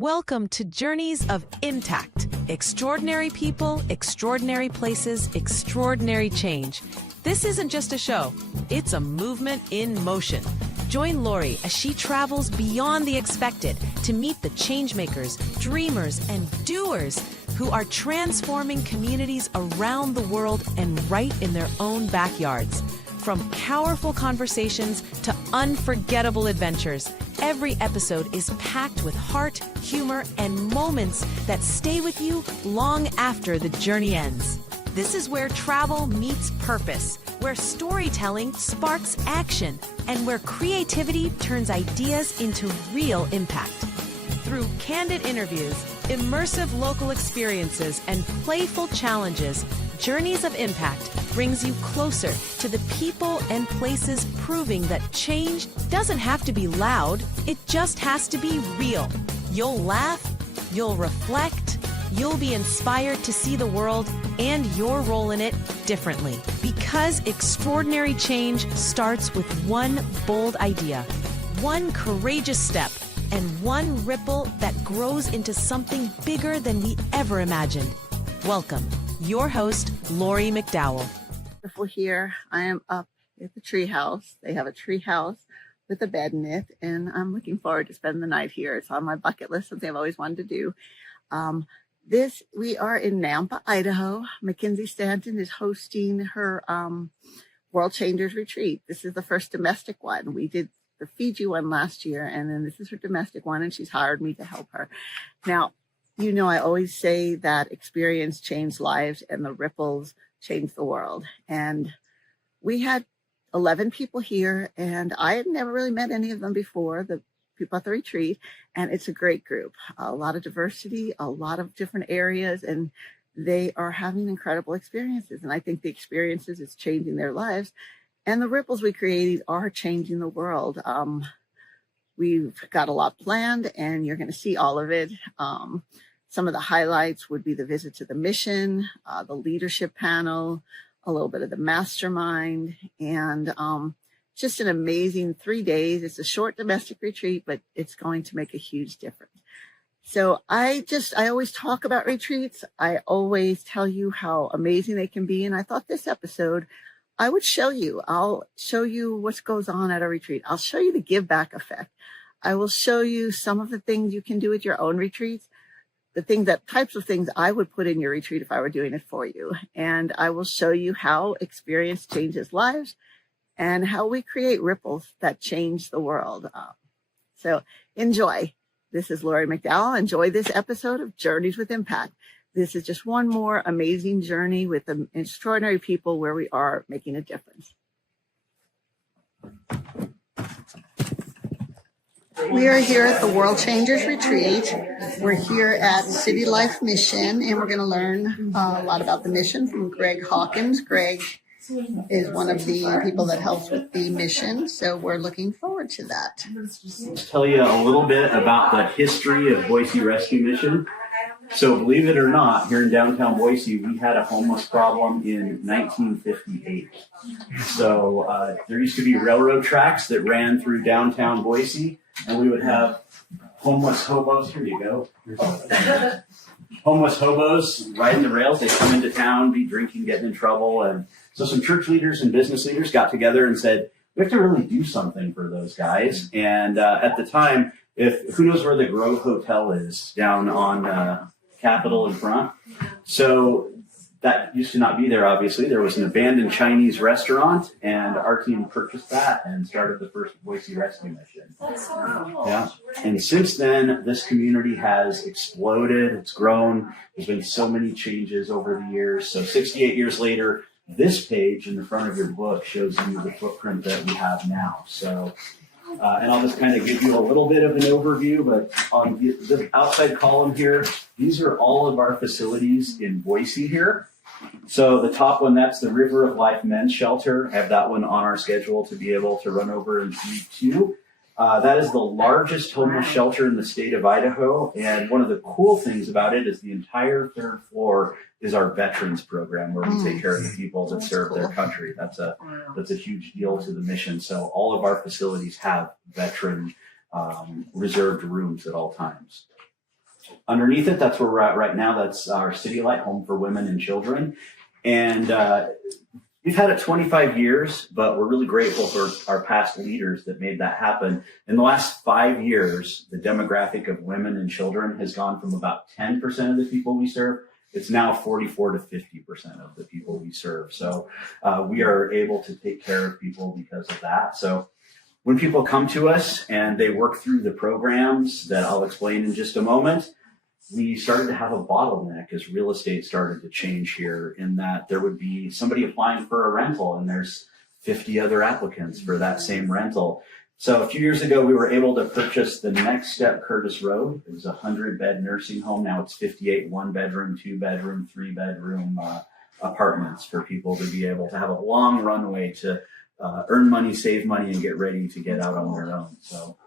Welcome to Journeys of Impact. Extraordinary people, extraordinary places, extraordinary change. This isn't just a show, it's a movement in motion. Join Lori as she travels beyond the expected to meet the changemakers, dreamers, and doers who are transforming communities around the world and right in their own backyards. From powerful conversations to unforgettable adventures, every episode is packed with heart, humor, and moments that stay with you long after the journey ends. This is where travel meets purpose, where storytelling sparks action, and where creativity turns ideas into real impact. Through candid interviews, immersive local experiences, and playful challenges, Journeys of Impact brings you closer to the people and places, proving that change doesn't have to be loud, it just has to be real. You'll laugh, you'll reflect, you'll be inspired to see the world and your role in it differently. Because extraordinary change starts with one bold idea, one courageous step, and one ripple that grows into something bigger than we ever imagined. Welcome, your host, Lori McDowell. Beautiful here. I am up at the tree house. They have a tree house with a bed in it, and I'm looking forward to spending the night here. It's on my bucket list, something I've always wanted to do. We are in Nampa, Idaho. McKinsey Stanton is hosting her World Changers Retreat. This is the first domestic one. We did the Fiji one last year, and then this is her domestic one, and she's hired me to help her. Now, you know, I always say that experience changed lives and the ripples changed the world. And we had 11 people here, and I had never really met any of them before, the people at the retreat. And it's a great group, a lot of diversity, a lot of different areas, and they are having incredible experiences. And I think the experiences is changing their lives, and the ripples we created are changing the world. We've got a lot planned, and you're going to see all of it. Some of the highlights would be the visit to the mission, the leadership panel, a little bit of the mastermind, and just an amazing 3 days. It's a short domestic retreat, but it's going to make a huge difference. So I always talk about retreats. I always tell you how amazing they can be. And I thought this episode, I would show you. I'll show you what goes on at a retreat. I'll show you the give back effect. I will show you some of the things you can do at your own retreats. Types of things I would put in your retreat if I were doing it for you. And I will show you how experience changes lives and how we create ripples that change the world. So enjoy. This is Lori McDowell. Enjoy this episode of Journeys with Impact. This is just one more amazing journey with extraordinary people where we are making a difference. We are here at the World Changers Retreat. We're here at City Life Mission, and we're going to learn a lot about the mission from Greg Hawkins. Greg is one of the people that helps with the mission, so we're looking forward to that. Let's tell you a little bit about the history of Boise Rescue Mission. So believe it or not, here in downtown Boise, we had a homeless problem in 1958. So there used to be railroad tracks that ran through downtown Boise, and we would have homeless hobos. Here you go. Homeless hobos riding the rails. They come into town, be drinking, getting in trouble. And so some church leaders and business leaders got together and said, we have to really do something for those guys. And at the time, who knows where the Grove Hotel is down on Capitol in front. So that used to not be there, obviously. There was an abandoned Chinese restaurant, and our team purchased that and started the first Boise Rescue Mission. That's so cool. Yeah. And since then, this community has exploded. It's grown. There's been so many changes over the years. So 68 years later, this page in the front of your book shows you the footprint that we have now. So, and I'll just kind of give you a little bit of an overview, but on the outside column here, these are all of our facilities in Boise here. So the top one, that's the River of Life Men's Shelter. I have that one on our schedule to be able to run over and see too. That is the largest homeless shelter in the state of Idaho. And one of the cool things about it is the entire third floor is our veterans program, where we take care of the people that serve their country. That's a huge deal to the mission. So all of our facilities have veteran reserved rooms at all times. Underneath it, that's where we're at right now. That's our City Light Home for Women and Children. And we've had it 25 years, but we're really grateful for our past leaders that made that happen. In the last 5 years, the demographic of women and children has gone from about 10% of the people we serve. It's now 44 to 50% of the people we serve. So we are able to take care of people because of that. So when people come to us and they work through the programs that I'll explain in just a moment, we started to have a bottleneck as real estate started to change here, in that there would be somebody applying for a rental and there's 50 other applicants for that same rental. So a few years ago, we were able to purchase the Next Step Curtis Road. It was a 100-bed nursing home. Now it's 58 one-bedroom, two-bedroom, three-bedroom apartments for people to be able to have a long runway to earn money, save money, and get ready to get out on their own. So,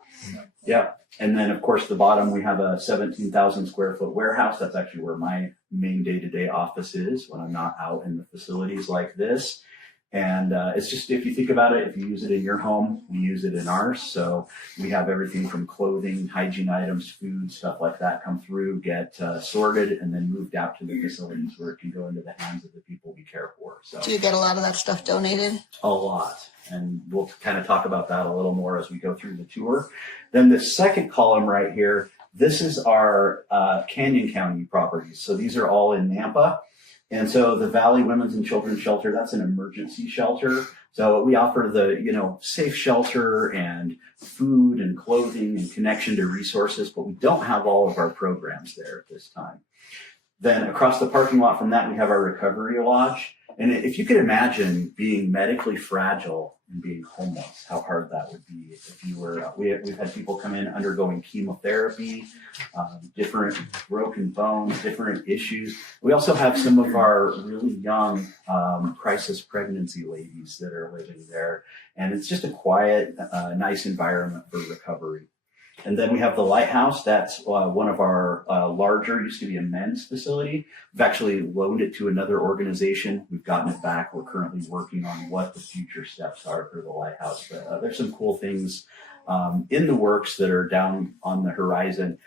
yeah. And then, of course, the bottom, we have a 17,000 square foot warehouse. That's actually where my main day-to-day office is when I'm not out in the facilities like this. And it's just, if you think about it, if you use it in your home, we use it in ours. So we have everything from clothing, hygiene items, food, stuff like that come through, get sorted, and then moved out to the facilities where it can go into the hands of the people we care for. So Do you get a lot of that stuff donated? A lot. And we'll kind of talk about that a little more as we go through the tour. Then the second column right here, this is our Canyon County properties. So these are all in Nampa. And so the Valley Women's and Children's Shelter, that's an emergency shelter. So we offer the, safe shelter and food and clothing and connection to resources, but we don't have all of our programs there at this time. Then across the parking lot from that, we have our recovery lodge. And if you could imagine being medically fragile and being homeless, how hard that would be if you were, we've had people come in undergoing chemotherapy, different broken bones, different issues. We also have some of our really young crisis pregnancy ladies that are living there. And it's just a quiet, nice environment for recovery. And then we have the Lighthouse. That's one of our larger, used to be a men's facility. We've actually loaned it to another organization. We've gotten it back. We're currently working on what the future steps are for the Lighthouse. But there's some cool things in the works that are down on the horizon,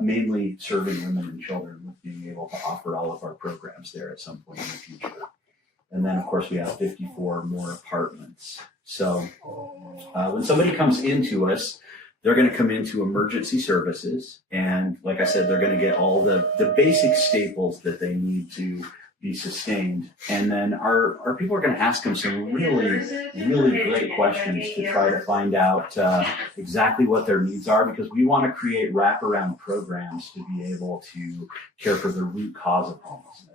mainly serving women and children, with being able to offer all of our programs there at some point in the future. And then, of course, we have 54 more apartments. So when somebody comes into us, they're going to come into emergency services. And like I said, they're going to get all the basic staples that they need to be sustained. And then our people are going to ask them some really, really great questions to try to find out exactly what their needs are, because we want to create wraparound programs to be able to care for the root cause of homelessness.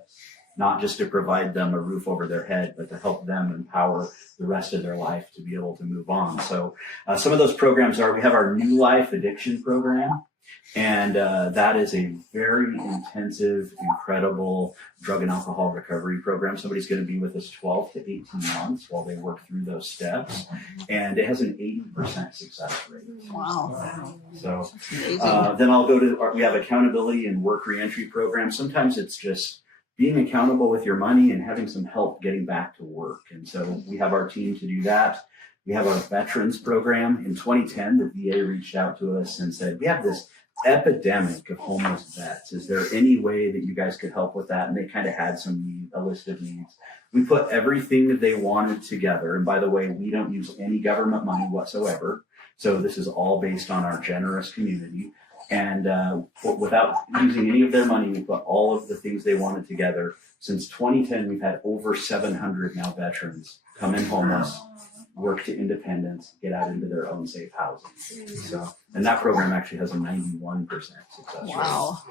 Not just to provide them a roof over their head, but to help them empower the rest of their life to be able to move on. So some of those programs we have our New Life Addiction program, and that is a very intensive, incredible drug and alcohol recovery program. Somebody's going to be with us 12 to 18 months while they work through those steps, and it has an 80% success rate. Wow. So then I'll go to, we have accountability and work reentry programs. Sometimes it's just being accountable with your money and having some help getting back to work. And so we have our team to do that. We have our veterans program. In 2010, the VA reached out to us and said, we have this epidemic of homeless vets. Is there any way that you guys could help with that? And they kind of had a list of needs. We put everything that they wanted together. And by the way, we don't use any government money whatsoever. So this is all based on our generous community. And without using any of their money, we put all of the things they wanted together. Since 2010, we've had over 700 now veterans come in homeless, work to independence, get out into their own safe housing. So, and that program actually has a 91% success rate. Wow.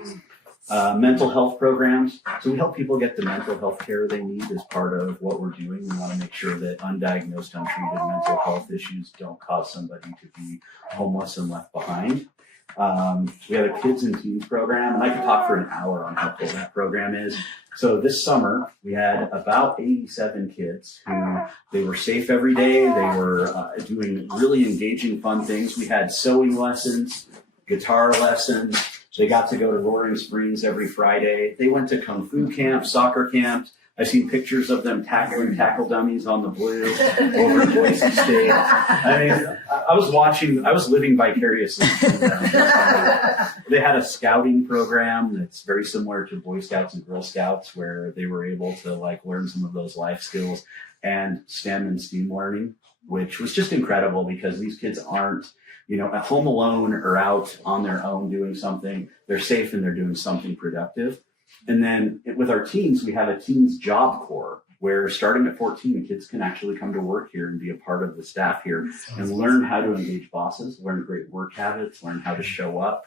Mental health programs. So we help people get the mental health care they need as part of what we're doing. We want to make sure that undiagnosed, untreated mental health issues don't cause somebody to be homeless and left behind. We have a kids and teens program, and I could talk for an hour on how cool that program is. So this summer, we had about 87 kids who they were safe every day. They were doing really engaging, fun things. We had sewing lessons, guitar lessons. They got to go to Roaring Springs every Friday. They went to Kung Fu camp, soccer camps. I've seen pictures of them tackling tackle dummies on the blue over at Boise State. I mean, I was living vicariously through them. They had a scouting program that's very similar to Boy Scouts and Girl Scouts, where they were able to like learn some of those life skills and STEM and STEAM learning, which was just incredible because these kids aren't, at home alone or out on their own doing something. They're safe and they're doing something productive. And then with our teens, we have a teens job corps where starting at 14, the kids can actually come to work here and be a part of the staff here and learn how to engage bosses, learn great work habits, learn how to show up.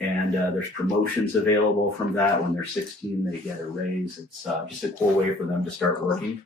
And there's promotions available from that. When they're 16, they get a raise. It's just a cool way for them to start working.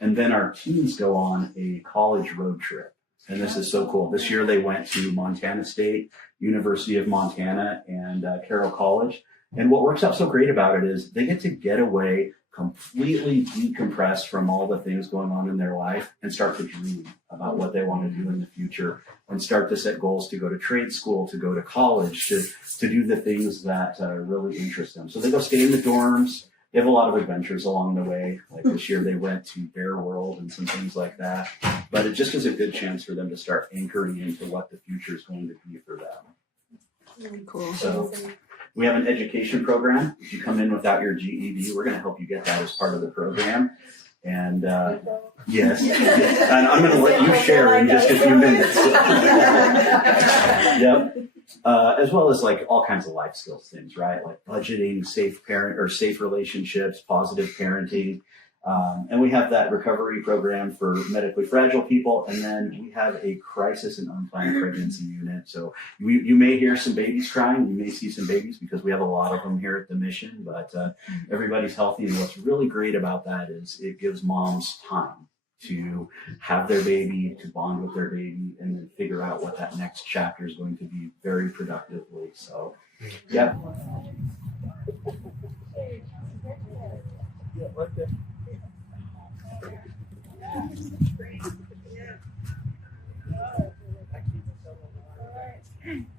And then our teens go on a college road trip. And this is so cool. This year they went to Montana State, University of Montana, and Carroll College. And what works out so great about it is they get to get away, completely decompress from all the things going on in their life and start to dream about what they want to do in the future and start to set goals to go to trade school, to go to college, to do the things that really interest them. So they go stay in the dorms. They have a lot of adventures along the way. Like this year they went to Bear World and some things like that. But it just is a good chance for them to start anchoring into what the future is going to be for them. Really cool. So we have an education program. If you come in without your GED, we're going to help you get that as part of the program. And yes, and I'm going to let you share in just a few minutes. Yep. As well as like all kinds of life skills things, right? Like budgeting, safe relationships, positive parenting. And we have that recovery program for medically fragile people. And then we have a crisis and unplanned pregnancy unit. So you may hear some babies crying. You may see some babies because we have a lot of them here at the mission, but everybody's healthy. And what's really great about that is it gives moms time to have their baby, to bond with their baby, and then figure out what that next chapter is going to be very productively. So, yeah. Yeah, right there.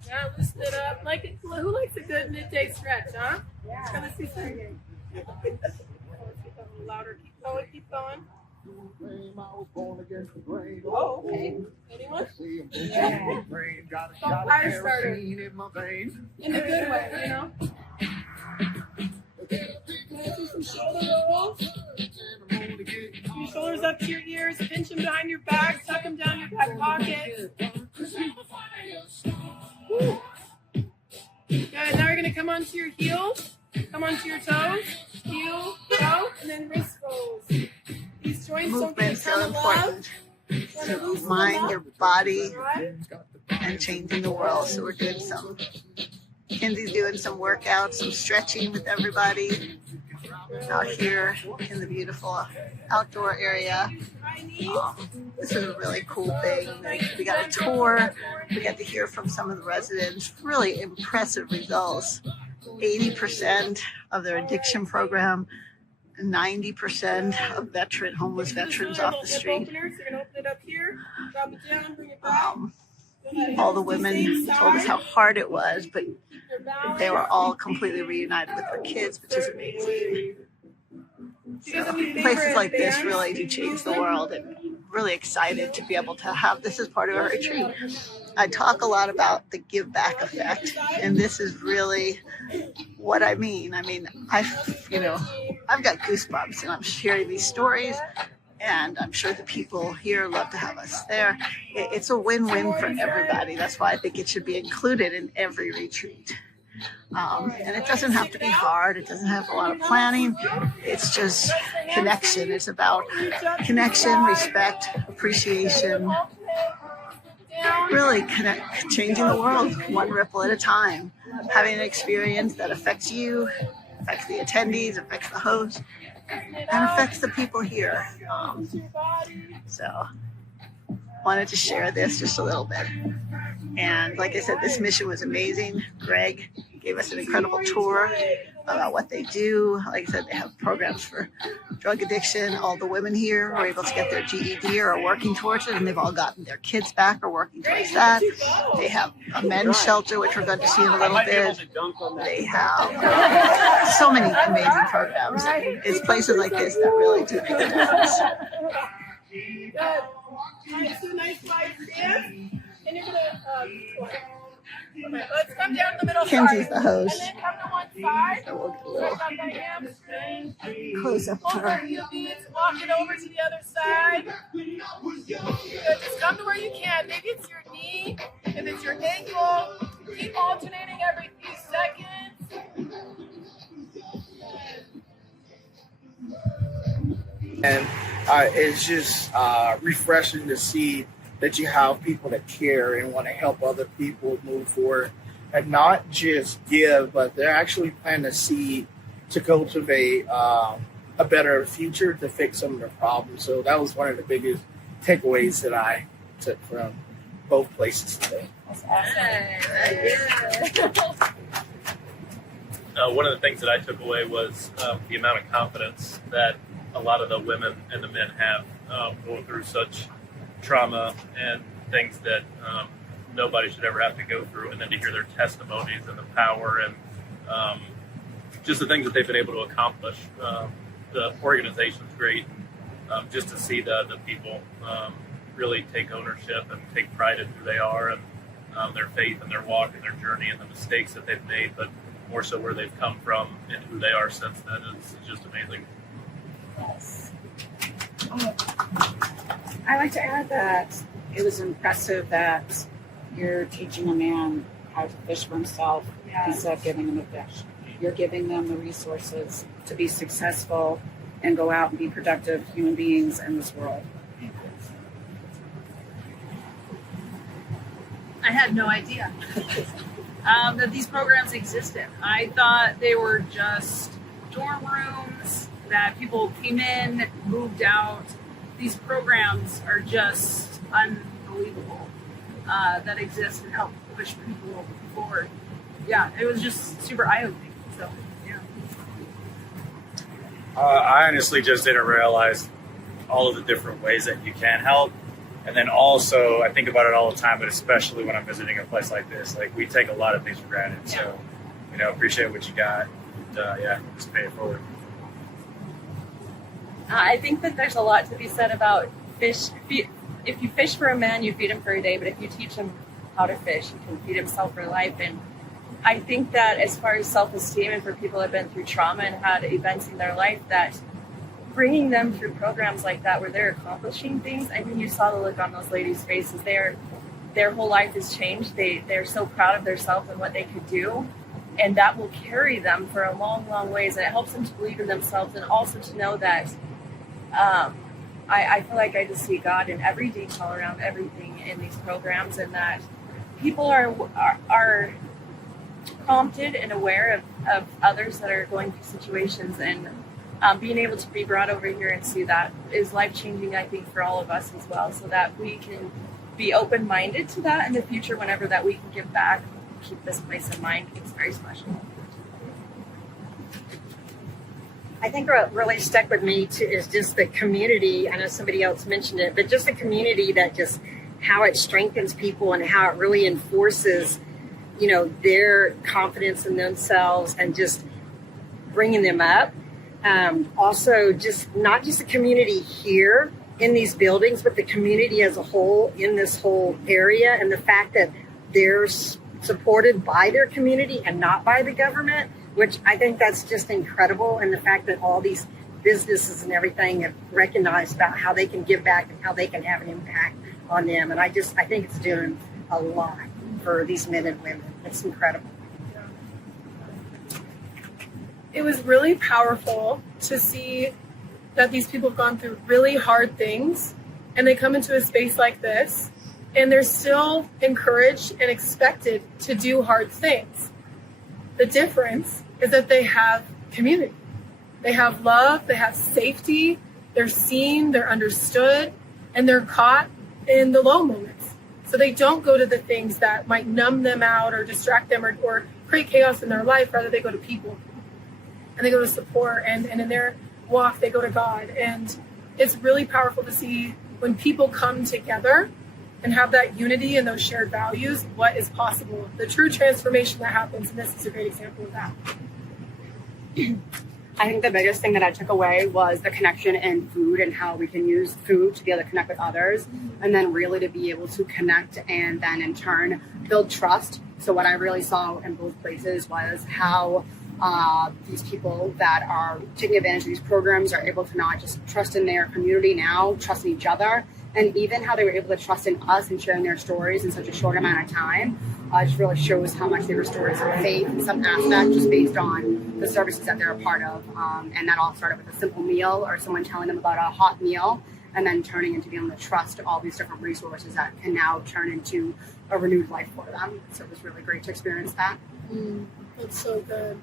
Now loosen it up. Who likes a good midday stretch, huh? Yeah. Let's see some. Keep a louder. Keep going. Keep going. Oh, okay. Anyone? Yeah. Fire starter. In a good way, Some shoulder rolls. Your shoulders up to your ears. Pinch them behind your back. Tuck them down your back pocket. Woo. Good. Now we're going to come onto your heels. Come onto your toes. Heel, toe, and then wrist rolls. These joints don't get Movement's so important to mind your body and changing the world. So we're doing Kinsey's doing some workouts, some stretching with everybody out here in the beautiful outdoor area. This is a really cool thing. We got a tour. We got to hear from some of the residents. Really impressive results. 80% of their addiction program, 90% of homeless veterans off the street. All the women told us how hard it was, but they were all completely reunited with their kids, which is amazing. So places like this really do change the world, and really excited to be able to have this as part of our retreat. I talk a lot about the give back effect, and this is really what I mean. I mean, I've got goosebumps, and I'm sharing these stories, and I'm sure the people here love to have us there. It's a win-win for everybody. That's why I think it should be included in every retreat. And it doesn't have to be hard. It doesn't have a lot of planning. It's just connection. It's about connection, respect, appreciation, really changing the world one ripple at a time. Having an experience that affects you, affects the attendees, affects the host, and affects the people here. So wanted to share this just a little bit. And like I said, this mission was amazing. Greg gave us an incredible tour about what they do. Like I said, they have programs for drug addiction. All the women here were able to get their GED or are working towards it, and they've all gotten their kids back or working towards that. They have a men's shelter, which we're going to see in a little bit. They have so many amazing programs. It's places like this that really do make a difference. Good. All right, so nice wide stance, and you're gonna let's come down the middle. Kenzie's the host. And then come to one side. So we'll get a little close up to Hold our her. heel beats, walk it over to the other side. Good. Just come to where you can. Maybe it's your knee, if it's your ankle. Keep alternating every few seconds. And it's just refreshing to see that you have people that care and want to help other people move forward and not just give, but they're actually planting a seed to cultivate a better future to fix some of their problems. So that was one of the biggest takeaways that I took from both places today. That's awesome. One of the things that I took away was the amount of confidence that a lot of the women and the men have going through such trauma and things that nobody should ever have to go through, and then to hear their testimonies and the power and just the things that they've been able to accomplish. The organization's great. Just to see the people really take ownership and take pride in who they are and their faith and their walk and their journey and the mistakes that they've made, but more so where they've come from and who they are since then is just amazing. Yes. I like to add that it was impressive that you're teaching a man how to fish for himself instead of giving him a fish. You're giving them the resources to be successful and go out and be productive human beings in this world. I had no idea that these programs existed. I thought they were just dorm rooms that people came in, moved out. These programs are just unbelievable that exist and help push people forward. Yeah, it was just super eye-opening. So, yeah. I honestly just didn't realize all of the different ways that you can help. And then also, I think about it all the time, but especially when I'm visiting a place like this, like we take a lot of things for granted. So, appreciate what you got. And, just pay it forward. I think that there's a lot to be said about fish. If you fish for a man, you feed him for a day. But if you teach him how to fish, he can feed himself for life. And I think that as far as self-esteem and for people that have been through trauma and had events in their life, that bringing them through programs like that where they're accomplishing things, I mean, you saw the look on those ladies' faces. Their whole life has changed. They're so proud of themselves and what they could do. And that will carry them for a long, long ways. And it helps them to believe in themselves and also to know that I feel like I just see God in every detail around everything in these programs, and that people are prompted and aware of others that are going through situations, and being able to be brought over here and see that is life-changing, I think, for all of us as well, so that we can be open-minded to that in the future whenever that we can give back, keep this place in mind. It's very special. I think what really stuck with me too is just the community. I know somebody else mentioned it, but just the community, that just how it strengthens people and how it really enforces, their confidence in themselves and just bringing them up. Also, just not just the community here in these buildings, but the community as a whole in this whole area, and the fact that they're supported by their community and not by the government, which I think that's just incredible. And the fact that all these businesses and everything have recognized about how they can give back and how they can have an impact on them. And I think it's doing a lot for these men and women. It's incredible. It was really powerful to see that these people have gone through really hard things and they come into a space like this and they're still encouraged and expected to do hard things. The difference is that they have community. They have love, they have safety, they're seen, they're understood, and they're caught in the low moments. So they don't go to the things that might numb them out or distract them or create chaos in their life, rather they go to people and they go to support, and in their walk they go to God. And it's really powerful to see when people come together and have that unity and those shared values, what is possible, the true transformation that happens. And this is a great example of that. I think the biggest thing that I took away was the connection in food and how we can use food to be able to connect with others, and then really to be able to connect and then in turn build trust. So what I really saw in both places was how these people that are taking advantage of these programs are able to not just trust in their community now, trust in each other, and even how they were able to trust in us and sharing their stories in such a short amount of time. Just really shows how much they were stories of faith in some aspect, just based on the services that they're a part of. And that all started with a simple meal or someone telling them about a hot meal, and then turning into being able to trust all these different resources that can now turn into a renewed life for them. So it was really great to experience that. That's so good.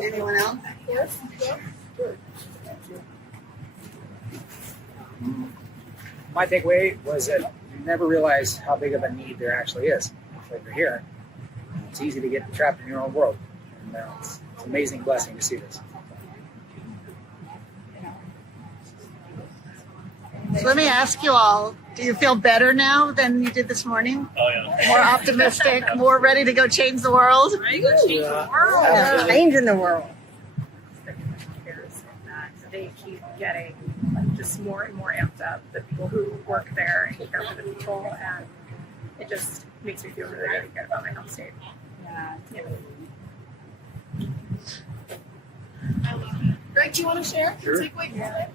Anyone else? Yes? Yeah. Good. My takeaway was that you never realize how big of a need there actually is. Like you're here, it's easy to get trapped in your own world. And it's an amazing blessing to see this. So let me ask you all, do you feel better now than you did this morning? Oh, yeah. More optimistic, more ready to go change the world? Ready to go change the world. Changing the world. They keep getting just more and more amped up, the people who work there and care for the people, and it just makes me feel really, really good about my home state. Yeah. Greg, do you want to share? Sure. Takeaway?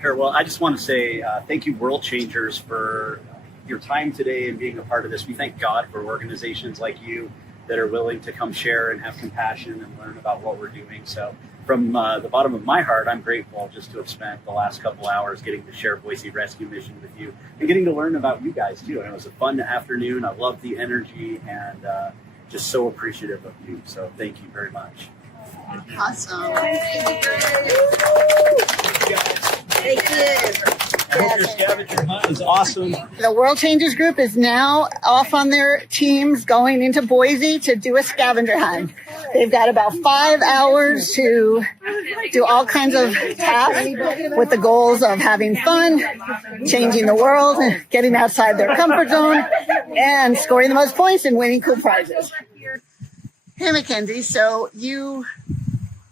Sure. Well, I just want to say thank you, World Changers, for your time today and being a part of this. We thank God for organizations like you that are willing to come share and have compassion and learn about what we're doing. So from the bottom of my heart, I'm grateful just to have spent the last couple hours getting to share Boise Rescue Mission with you and getting to learn about you guys too. And it was a fun afternoon. I love the energy and just so appreciative of you. So thank you very much. Awesome. Thank you. I hope your scavenger hunt is awesome. The World Changers group is now off on their teams going into Boise to do a scavenger hunt. They've got about 5 hours to do all kinds of tasks with the goals of having fun, changing the world, getting outside their comfort zone, and scoring the most points and winning cool prizes. Hey, McKinsey, so you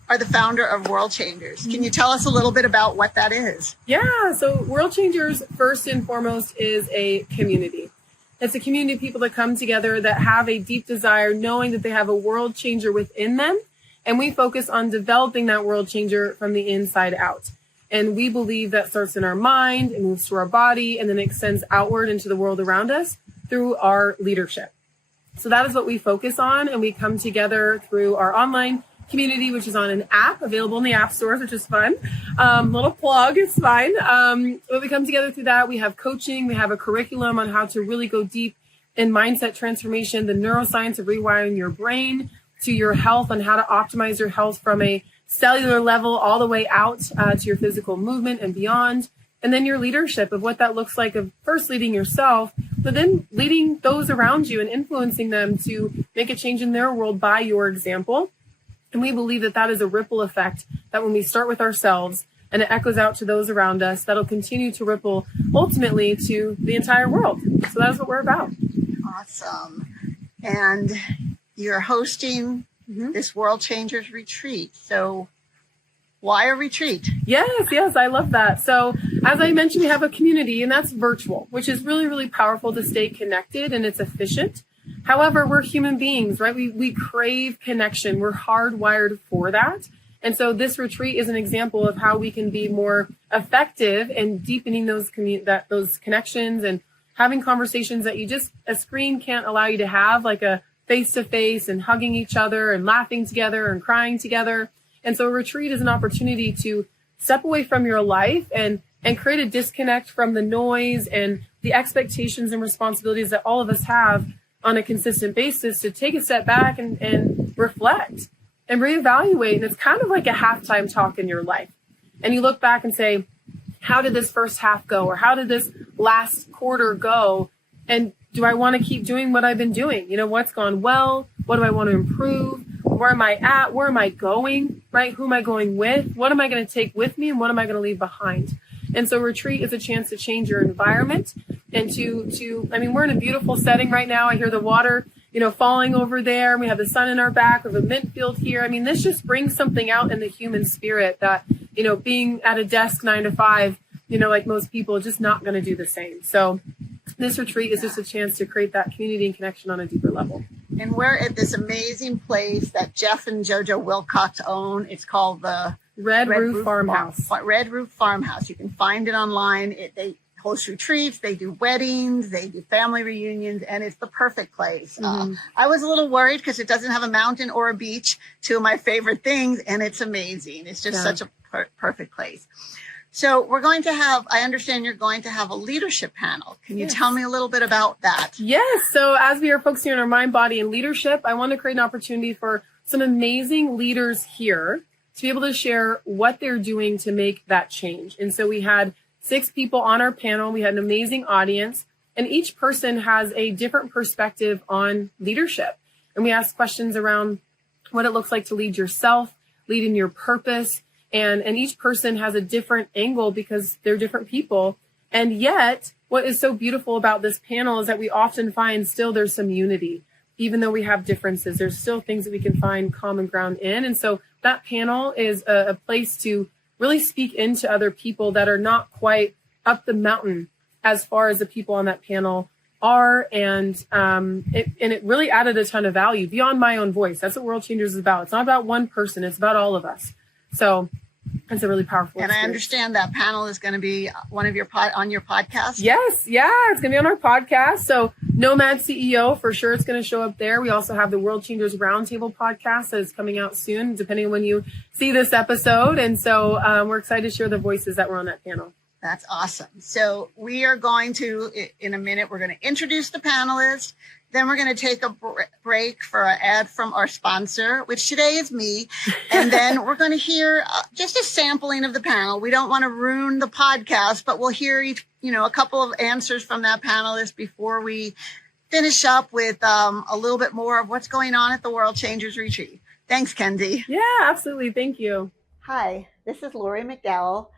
are the founder of World Changers. Can you tell us a little bit about what that is? Yeah, so World Changers, first and foremost, is a community. It's a community of people that come together that have a deep desire, knowing that they have a world changer within them. And we focus on developing that world changer from the inside out. And we believe that starts in our mind, it moves to our body, and then extends outward into the world around us through our leadership. So that is what we focus on. And we come together through our online community, which is on an app available in the app stores, which is fun. Little plug, it's fine. But we come together through that. We have coaching. We have a curriculum on how to really go deep in mindset transformation, the neuroscience of rewiring your brain to your health, and how to optimize your health from a cellular level all the way out to your physical movement and beyond. And then your leadership of what that looks like, of first leading yourself, but then leading those around you and influencing them to make a change in their world by your example. And we believe that that is a ripple effect, that when we start with ourselves and it echoes out to those around us, that'll continue to ripple ultimately to the entire world. So that's what we're about. Awesome. And you're hosting this World Changers retreat. So why a retreat? Yes, I love that. So as I mentioned, we have a community, and that's virtual, which is really, really powerful to stay connected, and it's efficient. However, we're human beings, right? We crave connection. We're hardwired for that. And so this retreat is an example of how we can be more effective in deepening those connections and having conversations that a screen can't allow you to have, like a face-to-face, and hugging each other and laughing together and crying together. And so a retreat is an opportunity to step away from your life and create a disconnect from the noise and the expectations and responsibilities that all of us have on a consistent basis, to take a step back and reflect and reevaluate. And it's kind of like a halftime talk in your life. And you look back and say, how did this first half go? Or how did this last quarter go? And do I want to keep doing what I've been doing? You know, what's gone well? What do I want to improve? Where am I at? Where am I going? Right? Who am I going with? What am I going to take with me? And what am I going to leave behind? And so retreat is a chance to change your environment and I mean, we're in a beautiful setting right now. I hear the water, falling over there. We have the sun in our back. We have a mint field here. I mean, this just brings something out in the human spirit that, being at a desk 9 to 5, like most people, just not going to do the same. So this retreat is just a chance to create that community and connection on a deeper level. And we're at this amazing place that Jeff and JoJo Wilcox own. It's called the Red Roof Farmhouse. Red Roof Farmhouse. You can find it online. They host retreats, they do weddings, they do family reunions, and it's the perfect place. I was a little worried because it doesn't have a mountain or a beach, two of my favorite things, and it's amazing. It's just such a perfect place. So we're going to have, I understand you're going to have a leadership panel. Can you tell me a little bit about that? Yes. So as we are focusing on our mind, body, and leadership, I want to create an opportunity for some amazing leaders here to be able to share what they're doing to make that change. And so we had 6 people on our panel. We had an amazing audience, and each person has a different perspective on leadership. And we asked questions around what it looks like to lead yourself, lead in your purpose. And each person has a different angle because they're different people. And yet, what is so beautiful about this panel is that we often find still there's some unity. Even though we have differences, there's still things that we can find common ground in. And so that panel is a place to really speak into other people that are not quite up the mountain as far as the people on that panel are. And it really added a ton of value beyond my own voice. That's what World Changers is about. It's not about one person. It's about all of us. So it's a really powerful And experience. I understand that panel is going to be one of your on your podcast. Yes. Yeah. It's going to be on our podcast. So Nomad CEO, for sure, it's going to show up there. We also have the World Changers Roundtable podcast that is coming out soon, depending on when you see this episode. And so we're excited to share the voices that were on that panel. That's awesome. So we are going to, in a minute, we're going to introduce the panelists. Then we're going to take a break for an ad from our sponsor, which today is me. And then we're going to hear just a sampling of the panel. We don't want to ruin the podcast, but we'll hear a couple of answers from that panelist before we finish up with a little bit more of what's going on at the World Changers Retreat. Thanks, Kenzie. Yeah, absolutely. Thank you. Hi, this is Lori McDowell.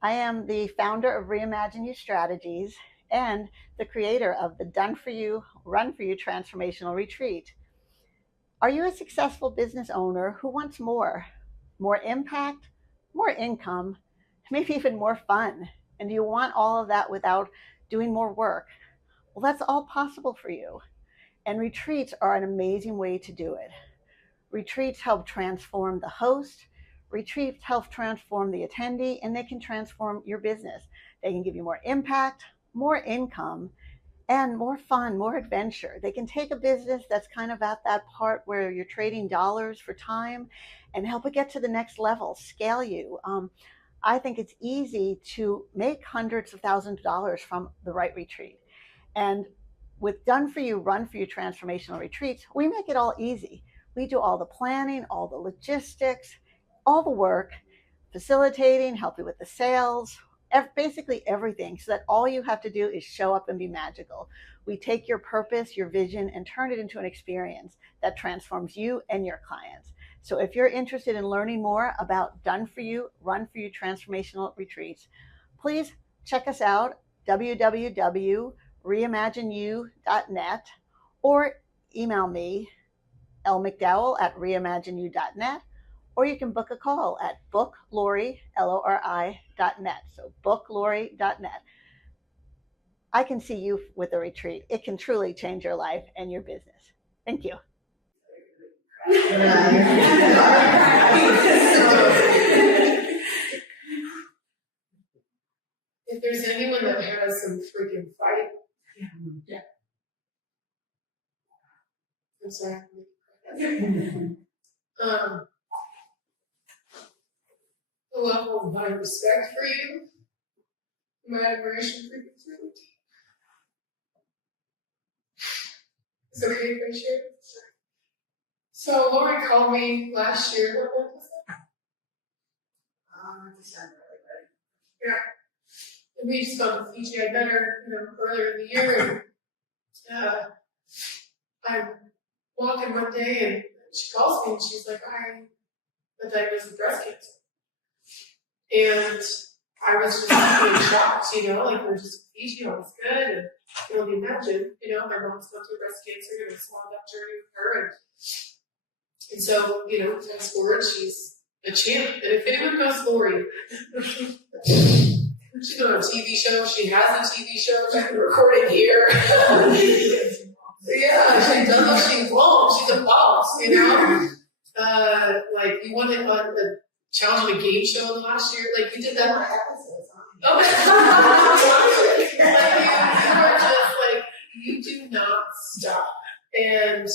I am the founder of Reimagine U Strategies and the creator of the Done For You, Run For You Transformational Retreat. Are you a successful business owner who wants more? More impact, more income, maybe even more fun? And do you want all of that without doing more work? Well, that's all possible for you. And retreats are an amazing way to do it. Retreats help transform the host. Retreats help transform the attendee, and they can transform your business. They can give you more impact, more income, and more fun, more adventure. They can take a business that's kind of at that part where you're trading dollars for time and help it get to the next level, scale you. I think it's easy to make hundreds of thousands of dollars from the right retreat. And with Done For You, Run For You Transformational Retreats, we make it all easy. We do all the planning, all the logistics, all the work, facilitating, help you with the sales, basically everything, so that all you have to do is show up and be magical. We take your purpose, your vision, and turn it into an experience that transforms you and your clients. So if you're interested in learning more about Done For You, Run For You Transformational Retreats, please check us out, www.reimagineu.net, or email me, lmcdowell@reimagineu.net, or you can book a call at booklori, Lori.net. So booklori.net. I can see you with a retreat. It can truly change your life and your business. Thank you. If there's anyone that has some freaking fight, yeah. I'm sorry. The level of my respect for you, my admiration for you too. Is it okay if I share? So Lori called me last year. What was that? December. Yeah. And we just got to Fiji. I met her, earlier in the year. And, I'm walking one day and she calls me and she's like, I got diagnosed with breast cancer. And I was just really shocked, like we're just Fiji, all was good. And you know, imagine, my mom's gone through breast cancer and I saw that journey with her. And so, fast forward, she's a champ. And if anyone knows Lori, she's on a TV show. She has a TV show. She's recording here. Yeah, she does what she wants. She's a boss, like, you wanted on the challenge in a game show last year. Like, you did that on episodes. Oh, you are just like, you do not stop. And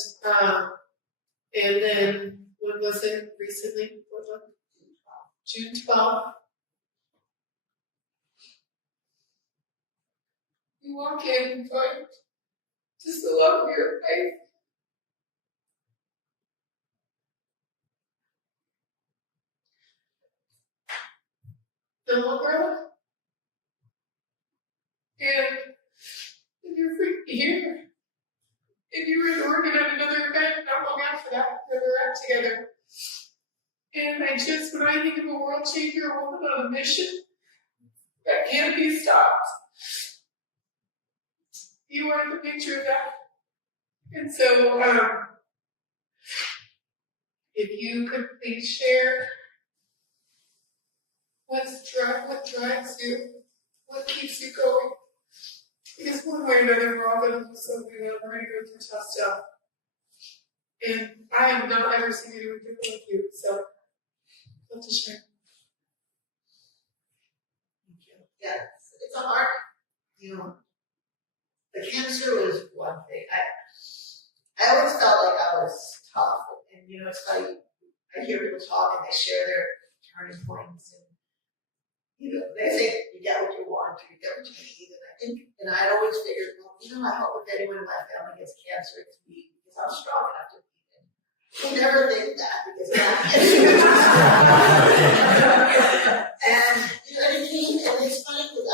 then, when was it recently? What was it? June 12th. You walk in and find just the love of your faith. The little girl. And you're freaking here. And you were in Oregon at another event not long after that, we were out together. And when I think of a world changer, a woman on a mission that can't be stopped, you are the picture of that. And so, if you could please share what drives you, what keeps you going. Because one way or another, we're all going to do something, and we're going to go through tough stuff. And I have not ever seen anyone do it like you, so I'd love to share. Thank you. Yeah, it's a hard, the cancer was one thing. I always felt like I was tough. And it's funny, I hear people talk and they share their turning points. And, they say you get what you want, or you get what you need. And I always figured, well, I hope if anyone in my family gets cancer, it's me, because I'm strong enough to beat it. You never think that, because that and it's funny because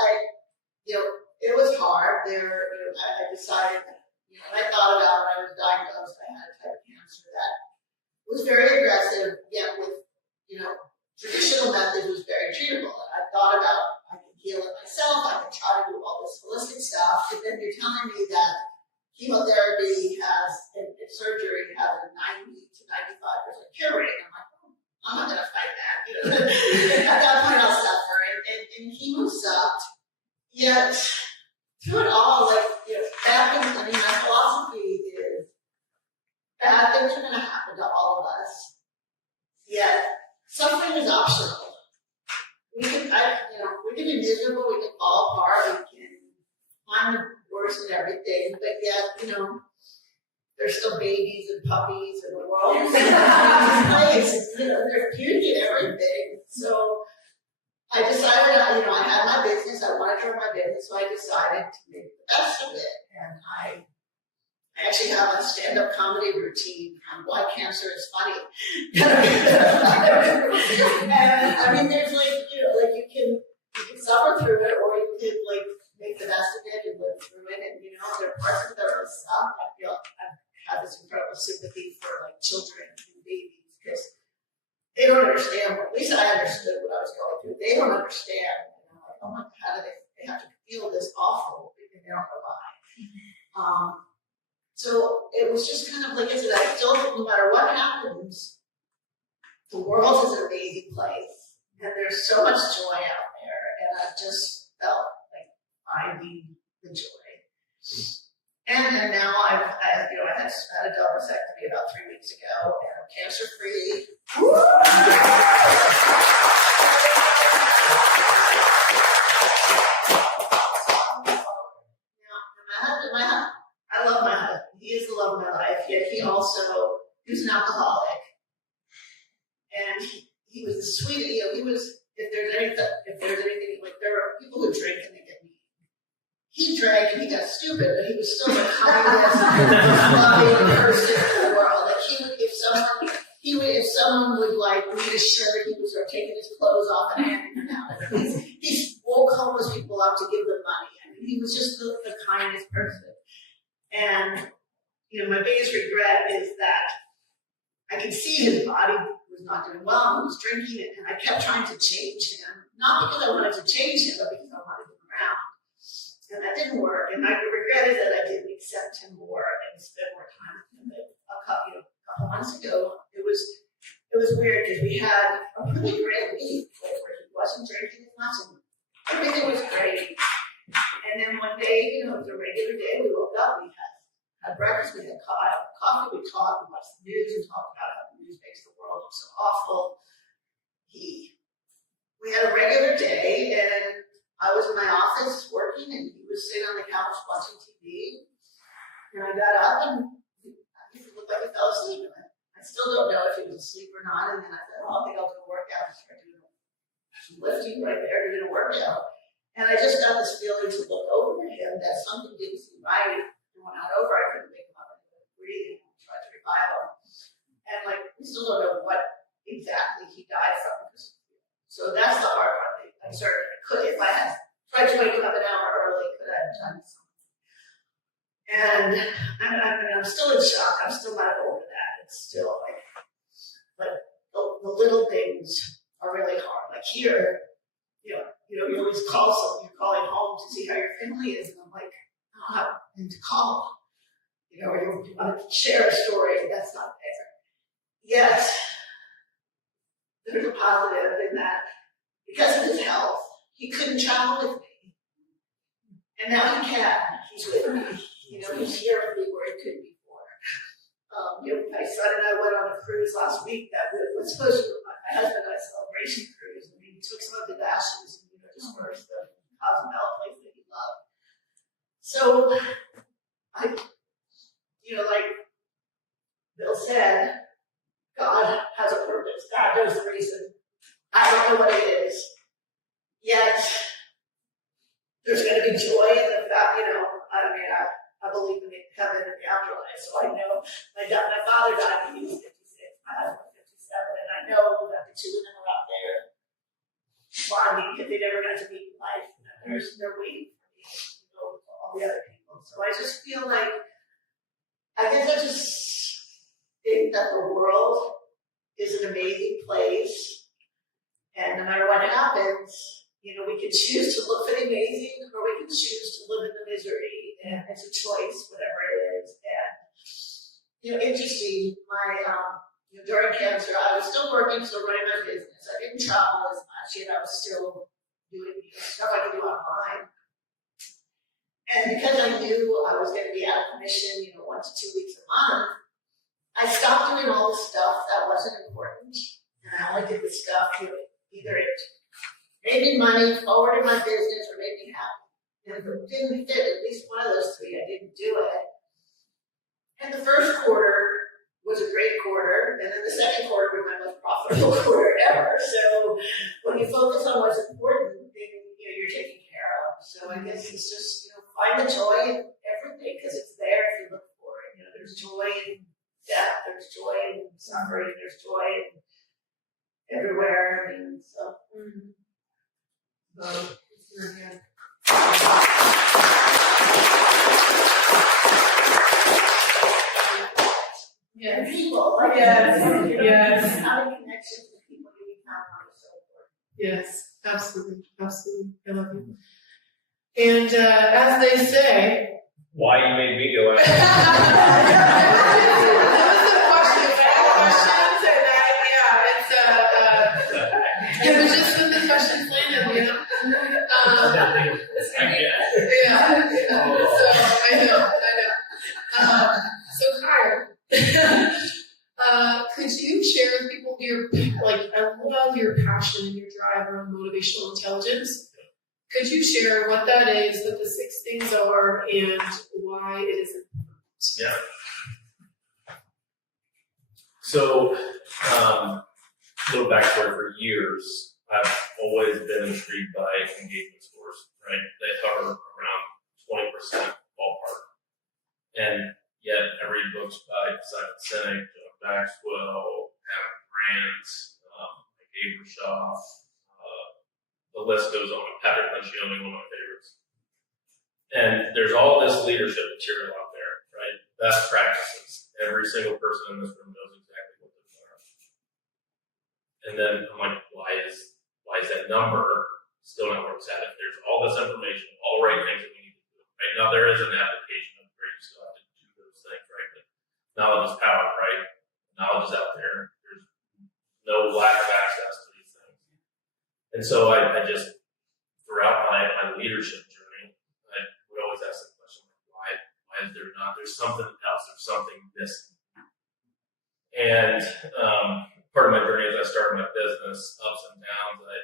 it was hard. I decided that, when I thought about when I was diagnosed, I had a type of cancer that was very aggressive, yet with, traditional methods was very treatable. And I thought about, I can heal it myself, I can try to do all this holistic stuff, and then you're telling me that chemotherapy and surgery has a 90 to 95% cure rate. I'm like, I'm not going to fight that. At that point, I'll suffer. And chemo sucked. Yet, through it all, bad things, my philosophy is bad things are going to happen to all of us. Yet, suffering is optional. We can be miserable, we can fall apart, we can find the worst in everything, but yet, there's still babies and puppies in the world. There's beauty in everything. So I decided, I had my business, I wanted to run my business, so I decided to make the best of it. And I actually have a stand-up comedy routine on why cancer is funny. And there's you can suffer through it, or you can make the best of it and live through it. And there are parts of it that really suck. I feel I have this incredible sympathy for children and babies, because they don't understand. At least I understood what I was going through. They don't understand. Oh my God, they have to feel this awful, and they don't know why. So it was just kind of like I said, I still think no matter what happens, the world is an amazing place. And there's so much joy out there. And I just felt like I need the joy. And now I had a double mastectomy about 3 weeks ago, and I'm cancer free. I love my husband. He is the love of my life, yet he was an alcoholic. And he was the sweetest, if there's anything, there are people who drink and they get mean. He drank and he got stupid, but he was still the kindest, loving person in the world. If someone would need a shirt, he would start taking his clothes off and handing them out. He woke homeless people up to give them money. He was just the kindest person. And my biggest regret is that I could see his body was not doing well, and he was drinking it, and I kept trying to change him, not because I wanted to change him, but because I wanted him around. And that didn't work, and I regretted that I didn't accept him more and spend more time with him. But a couple months ago, it was weird because we had a really great week where he wasn't drinking as much, and everything was great. And then one day, it was a regular day, we woke up, we had breakfast, we had coffee, we talked, we watched the news, and talked about how the news makes the world look so awful. We had a regular day, and I was in my office working, and he was sitting on the couch watching TV. And I got up, and he looked like he fell asleep. I still don't know if he was asleep or not. And then I thought, I think I'll go work out. I started doing some lifting right there, doing a workout. And I just got this feeling to look over at him that something didn't seem right. And when I went over, I couldn't wake him up. I couldn't breathe. I tried to revive him. And we still don't know what exactly he died from. So that's the hard part. I'm certain I could, if I had tried to wake him up an hour early, could I have done something? And I'm still in shock. I'm still not over that. It's still but the little things are really hard. Like here, you always call someone. You're calling home to see how your family is, and I'm like, I don't have anything to call. Or you want to share a story. That's not there. Yes, there's a positive in that. Because of his health, he couldn't travel with me. And now he can. He's with me. He's here with me where he couldn't before. My son and I went on a cruise last week that was supposed to be my husband and I celebration cruise. And he took some of the dashes and dispersed the Cozumel place that he loved. So, like Bill said, God has a purpose. God knows the reason. I don't know what it is. Yet, there's going to be joy in the fact, I believe in heaven and the afterlife. So I know my father died when he was 56, my husband was 57, and I know that the two of them are out there bonding because they never got to meet in life. They're waiting for me to go to all the other people. So I just feel like, I just think that the world is an amazing place. And no matter what happens, we can choose to look for the amazing or we can choose to live in the misery. And it's a choice, whatever it is. And, interesting, during cancer, I was still working, still running my business. I didn't travel as much, yet I was still doing stuff I could do online. And because I knew I was going to be out of commission, 1 to 2 weeks a month, I stopped doing all the stuff that wasn't important. And I only did the stuff, either it made me money, forwarded my business, or made me happy. And if it didn't fit at least one of those three, I didn't do it. And the first quarter was a great quarter, and then the second quarter was my most profitable quarter ever. So when you focus on what's important, then you're taken care of. So I guess it's just find the joy in everything because it's there if you look for it. There's joy in death, there's joy in suffering, there's joy in everywhere. So. Yes. People. Yes. Having connections with people you become is so important. Yes, absolutely. I love you. And as they say, why you made me go out? It was just when the questions landed, Yeah. So I know. So Kyle, could you share with people I love your passion and your drive around motivational intelligence. Could you share what that is, what the 6 things are, and why it is important? Yeah. So, little backstory, for years, I've always been intrigued by engagement scores, right? They hover around 20% ballpark. And yet, I read books by Simon Sinek, John Maxwell, Adam Grant, Gabe Bischoff, the list goes on. Patrick Lencioni, one of my favorites. And there's all this leadership material out there, right? best practices. Every single person in this room knows exactly what those are. And then I'm like, why is that number still not where it's at? If there's all this information, all the right things that we need to do. Right now, there is an application of where you still have to do those things, right? But knowledge is power, right? Knowledge is out there. There's no lack of access to these things. And so I just, throughout my leadership journey, I would always ask the question, why is there not? There's something else. There's something missing. And part of my journey as I started my business, ups and downs, I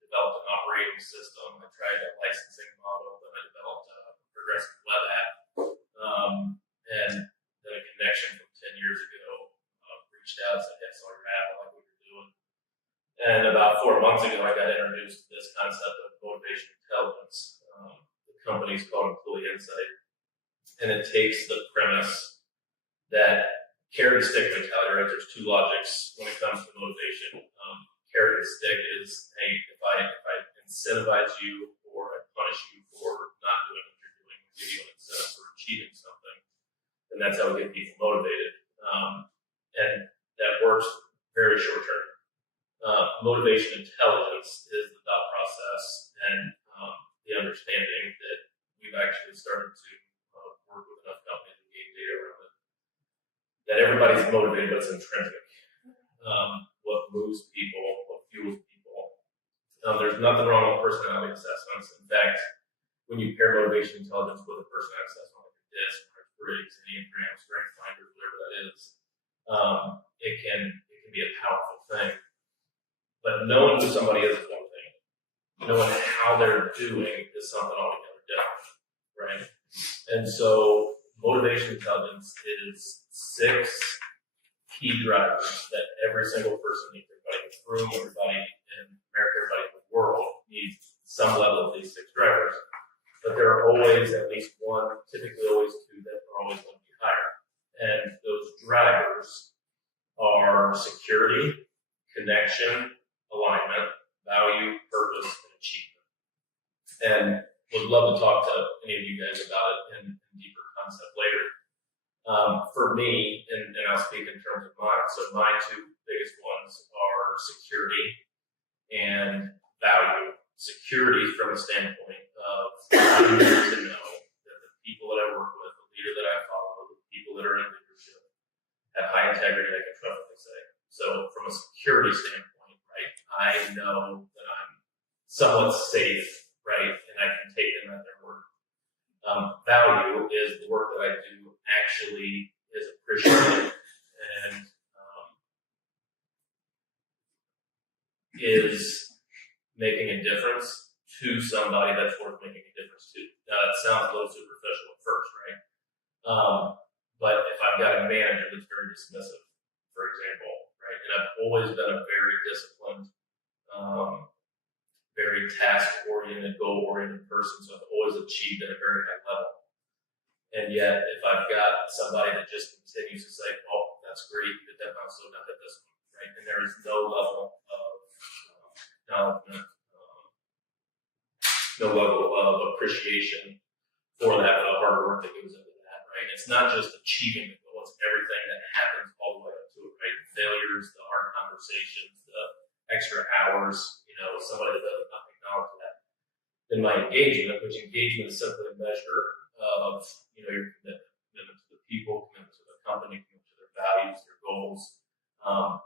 developed an operating system. I tried a licensing model. Then I developed a progressive web app. And then a connection from 10 years ago reached out and said, yes, all your app, I like what you're doing. And about 4 months ago, I got introduced to this concept of motivation intelligence. The company's called Employee Insight. And it takes the premise that carrot and stick mentality, right? There's two logics when it comes to motivation. Carrot and stick is, hey, if I incentivize you or I punish you for not doing what you're doing, give you an incentive for achieving something, then that's how we get people motivated. And that works very short term. Motivation intelligence is the thought process and the understanding that we've actually started to work with enough companies and gain data around it. That everybody's motivated, but it's intrinsic. What moves people, what fuels people. There's nothing wrong with personality assessments. In fact, when you pair motivation intelligence with a personality assessment like DISC, Briggs, Enneagram, Strength Finder, whatever that is, it can be a powerful thing. But knowing who somebody is one thing. Knowing how they're doing is something altogether different, right? And so motivation intelligence is 6 key drivers that every single person needs. Everybody in this room, everybody in America, everybody in the world needs some level of these 6 drivers. But there are always at least one, typically always 2 that are always going to be higher. And those drivers are security, connection, alignment, value, purpose, and achievement. And would love to talk to any of you guys about it in deeper concept later. For me, and I'll speak in terms of mine, so my 2 biggest ones are security and value. Security from a standpoint of I need to know that the people that I work with, the leader that I follow, the people that are in leadership have high integrity, I can trust what they say. So from a security standpoint, right, I know that I'm somewhat safe, right, and I can take them at their word. Value is the work that I do actually is appreciated and is making a difference to somebody that's worth making a difference to. Now that sounds a little superficial at first, right? But if I've got a manager that's very dismissive, for example, right, and I've always been a very disciplined, very task-oriented, goal-oriented person, so I've always achieved at a very high level. And yet, if I've got somebody that just continues to say, oh, that's great, you did that, I'm still not at this one, right? And there is no level of acknowledgement, no level of appreciation for that, for the hard work that goes into that, right? It's not just achieving the goal, it's everything that happens all the way up to it, right? The failures, the hard conversations, the extra hours, somebody that does not acknowledge that. In my engagement, which engagement is simply a measure of, your commitment to the people, commitment to the company, commitment to their values, their goals,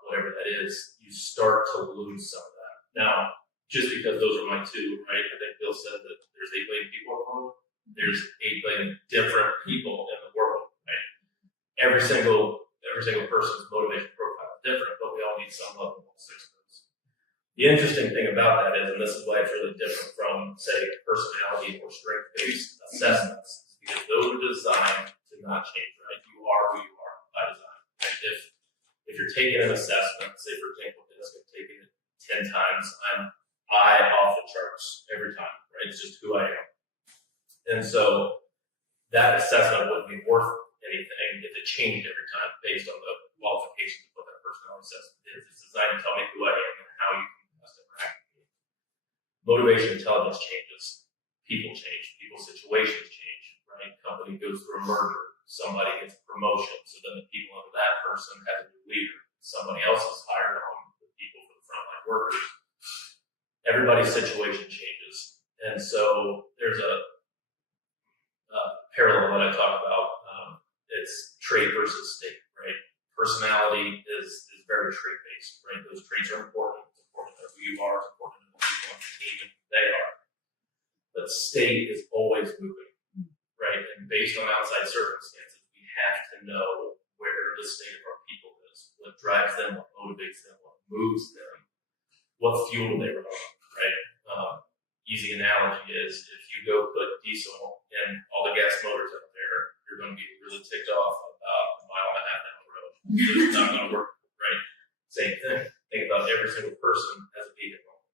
whatever that is, you start to lose some of that. Now, just because those are my 2, right? I think Bill said that there's 8 billion people in the world. There's 8 billion different people in the world, right? Every single person's motivation profile is different, but we all need some level of 6 of those. The interesting thing about that is, and this is why it's really different from, say, personality or strength-based assessments, because those are designed to not change, right? You are who you are by design. Right? If you're taking an assessment, say, for example, I'm taking it 10 times, I'm off the charts every time, right? It's just who I am. And so that assessment wouldn't be worth anything if it changed every time based on the qualifications of what that personality assessment is. It's designed to tell me who I am and how you can best interact with me. Motivation intelligence changes. People change. People's situations change, right? Company goes through a merger. Somebody gets promotion. So then the people under that person have a new leader. Somebody else is hired on the people for the frontline workers. Everybody's situation changes. And so there's a parallel that I talk about. It's trait versus state, right? Personality is very trait-based, right? Those traits are important. It's important that who you are. It's important that the people on the team and who they are. But state is always moving, right? And based on outside circumstances, we have to know where the state of our people is, what drives them, what motivates them, what moves them, what fuel they run on, right? Easy analogy is if you go put diesel in all the gas motors out there, you're going to be really ticked off about a mile and a half down the road. It's not going to work, right? Same thing. Think about every single person as a vehicle.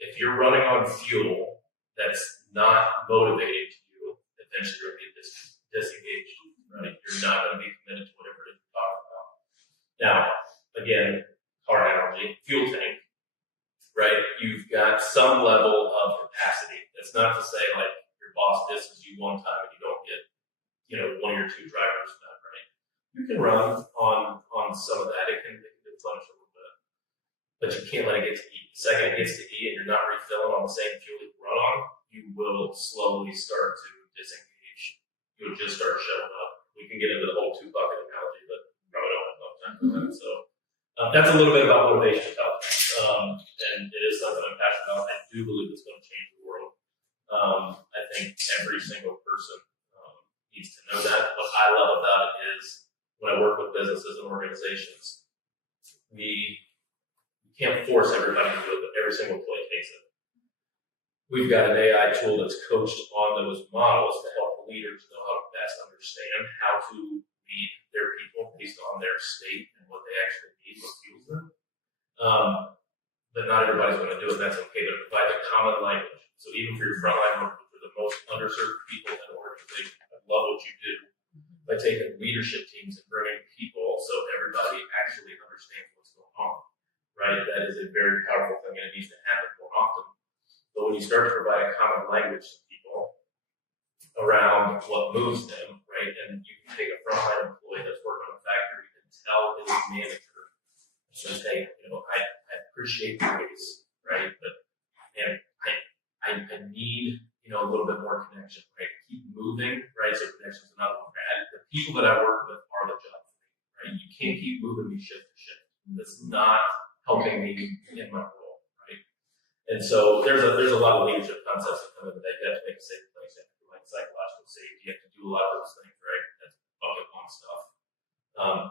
If you're running on fuel that's not motivating to you, eventually you're going to be disengaged, right? You're not going to be committed to whatever it is you're talking about. Now, again, car analogy, fuel tank, right? You've got some level of capacity. That's not to say like your boss disses you one time and you don't get, one or two drivers done, right? You can run on some of that. It can replenish a little bit, but you can't let it get to E. The second it gets to E and you're not refilling on the same fuel you run on, you will slowly start to disengage. You'll just start showing up. We can get into the whole 2-bucket analogy, but probably don't have enough time for that. So that's a little bit about motivation intelligence. And it is something I'm passionate about. I do believe it's going to change the world. I think every single person needs to know that. What I love about it is when I work with businesses and organizations, we can't force everybody to do it, but every single employee takes it. We've got an AI tool that's coached on those models to help leaders know how to best understand how to lead their people based on their state and what they actually need, what fuels them. But not everybody's going to do it, and that's okay. But it provides a common language. So even for your frontline workers, for the most underserved people in an organization, I love what you do by taking leadership teams and bringing people so everybody actually understands what's going on, right? That is a very powerful thing, and it needs to happen more often. But when you start to provide a common language to people around what moves them, right? And you can take a frontline employee that's working on a factory and tell his manager, says, hey, I appreciate the raise, right? But I need, a little bit more connection, right? Keep moving, right? So connection is another one. Right? The people that I work with are the job for me, right? You can't keep moving me shift to shift. That's not helping me in my role, right? And so there's a lot of leadership concepts that come into that. You have to make a safe place. You have to do like psychological safety. You have to do a lot of those things, right? That's bucket one stuff.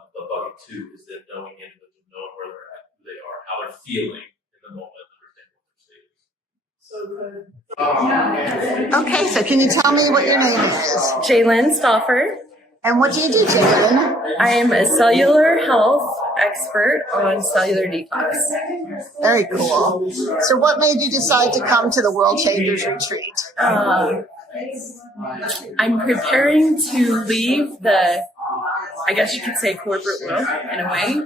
But bucket two is then knowing individuals, knowing where they're at, who they are, how they're feeling in the moment, understanding what their state is. So good. Okay, so can you tell me what your name is? Jalen Stauffer. And what do you do, Jalen? I am a cellular health expert on cellular detox. Very cool. So what made you decide to come to the World Changers Retreat? I'm preparing to leave the, I guess you could say, corporate world in a way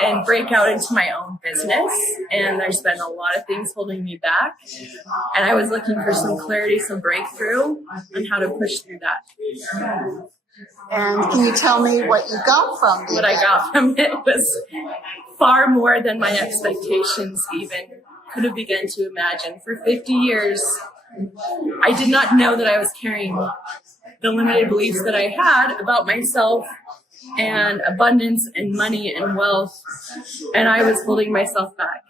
and break out into my own business. And there's been a lot of things holding me back. And I was looking for some clarity, some breakthrough on how to push through that. And can you tell me what you got from it? What I got from it was far more than my expectations even could have begun to imagine. For 50 years, I did not know that I was carrying the limited beliefs that I had about myself and abundance and money and wealth, and I was holding myself back.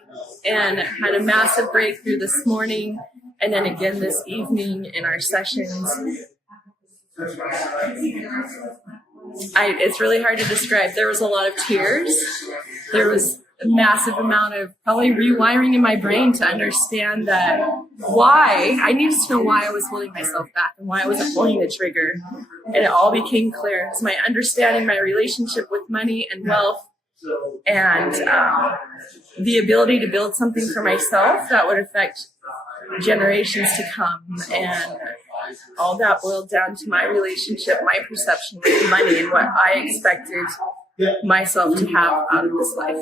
And had a massive breakthrough this morning, and then again this evening in our sessions. It's really hard to describe. There was a lot of tears. There was a massive amount of probably rewiring in my brain to understand that I needed to know why I was holding myself back and why I wasn't pulling the trigger. And it all became clear. It's my understanding, my relationship with money and wealth, and the ability to build something for myself that would affect generations to come. And all that boiled down to my relationship, my perception with money, and what I expected myself to have out of this life.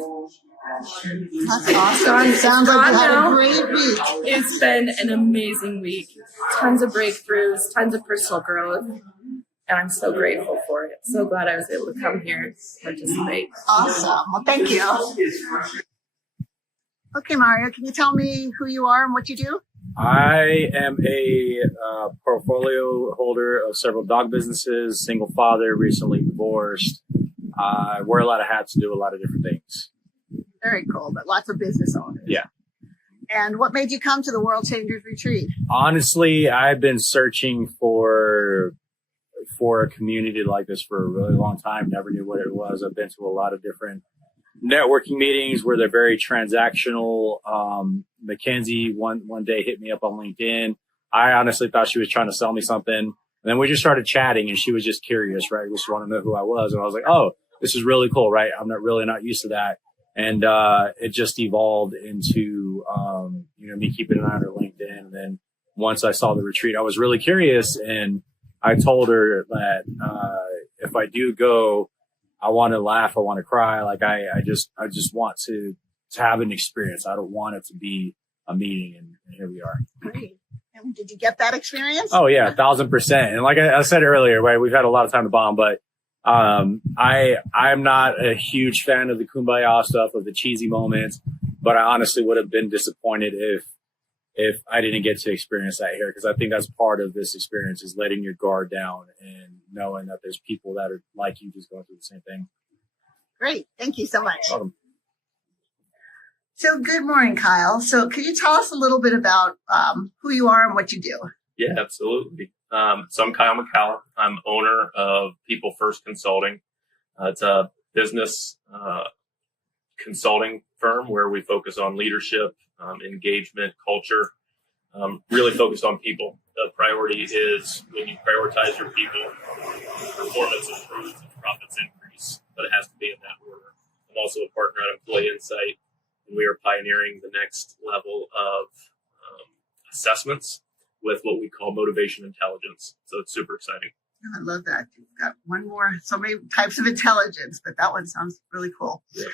That's awesome. Sounds like you had a great week. It's been an amazing week. Tons of breakthroughs, tons of personal growth, And I'm so grateful for it. So glad I was able to come here and participate. Awesome. Well, thank you. Okay, Mario, can you tell me who you are and what you do? I am a portfolio holder of several dog businesses, single father, recently divorced. I wear a lot of hats and do a lot of different things. Very cool, but lots of business owners. Yeah. And what made you come to the World Changers Retreat? Honestly, I've been searching for a community like this for a really long time. Never knew what it was. I've been to a lot of different networking meetings where they're very transactional. McKinsey one day hit me up on LinkedIn. I honestly thought she was trying to sell me something. And then we just started chatting and she was just curious, right? We just wanted to know who I was. And I was like, oh, this is really cool, right? I'm not used to that. And it just evolved into, me keeping an eye on her LinkedIn. And then once I saw the retreat, I was really curious. And I told her that if I do go, I want to laugh, I want to cry. Like I just want to have an experience. I don't want it to be a meeting, and here we are. Great. And did you get that experience? Oh yeah, 1,000%. And like I said earlier, right, we've had a lot of time to bond, but I'm not a huge fan of the kumbaya stuff, of the cheesy moments. But I honestly would have been disappointed if I didn't get to experience that here, because I think that's part of this experience, is letting your guard down and knowing that there's people that are like you, just going through the same thing. Great. Thank you so much. Welcome. So good morning, Kyle. So could you tell us a little bit about who you are and what you do? Yeah, absolutely. So I'm Kyle McDowell. I'm owner of People First Consulting. It's a business consulting firm where we focus on leadership, engagement, culture, really focused on people. The priority is when you prioritize your people, performance improves and profits increase, but it has to be in that order. I'm also a partner at Employee Insight, and we are pioneering the next level of assessments with what we call motivation intelligence. So it's super exciting. Oh, I love that. You've got one more, so many types of intelligence, but that one sounds really cool. Yeah.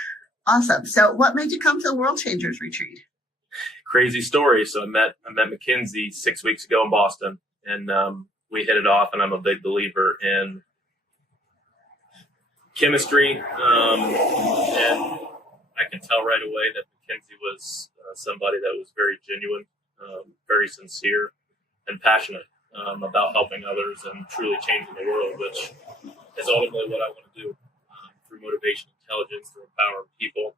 Awesome. So what made you come to the World Changers Retreat? Crazy story. So I met McKinsey 6 weeks ago in Boston, and we hit it off, and I'm a big believer in chemistry. And I can tell right away that McKinsey was somebody that was very genuine, very sincere, and passionate about helping others and truly changing the world, which is ultimately what I want to do through motivation, intelligence, through empowering people.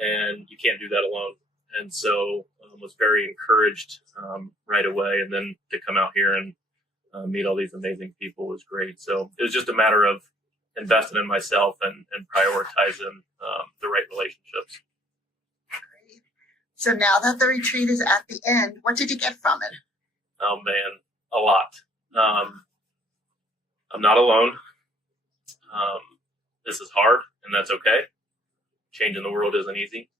And you can't do that alone. And so was very encouraged right away. And then to come out here and meet all these amazing people was great. So it was just a matter of investing in myself and prioritizing the right relationships. Great. So now that the retreat is at the end, what did you get from it? Oh, man, a lot. I'm not alone. This is hard, and that's okay. Changing the world isn't easy.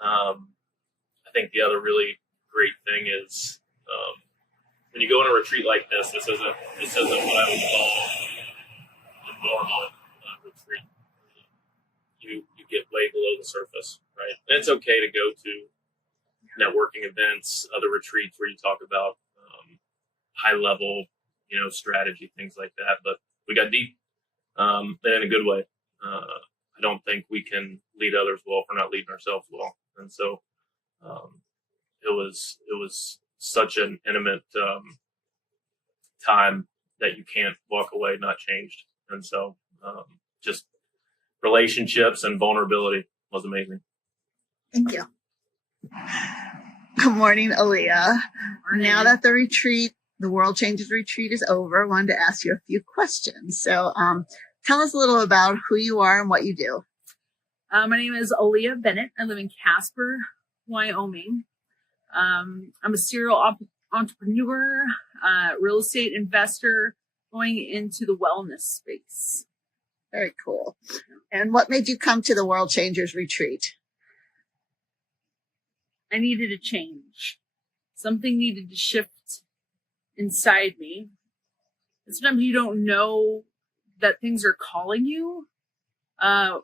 I think the other really great thing is when you go on a retreat like this, this isn't what I would call a normal retreat. You get way below the surface, right? And it's okay to go to networking events, other retreats where you talk about high level, strategy, things like that. But we got deep, and in a good way. I don't think we can lead others well if we're not leading ourselves well. And so it was such an intimate time that you can't walk away not changed. And so just relationships and vulnerability was amazing. Thank you. Good morning, Aaliyah. Now that the World Changes Retreat is over, I wanted to ask you a few questions. So tell us a little about who you are and what you do. My name is Aaliyah Bennett. I live in Casper, Wyoming. I'm a serial entrepreneur, real estate investor going into the wellness space. Very cool. And what made you come to the World Changers Retreat? I needed a change. Something needed to shift inside me. And sometimes you don't know that things are calling you. And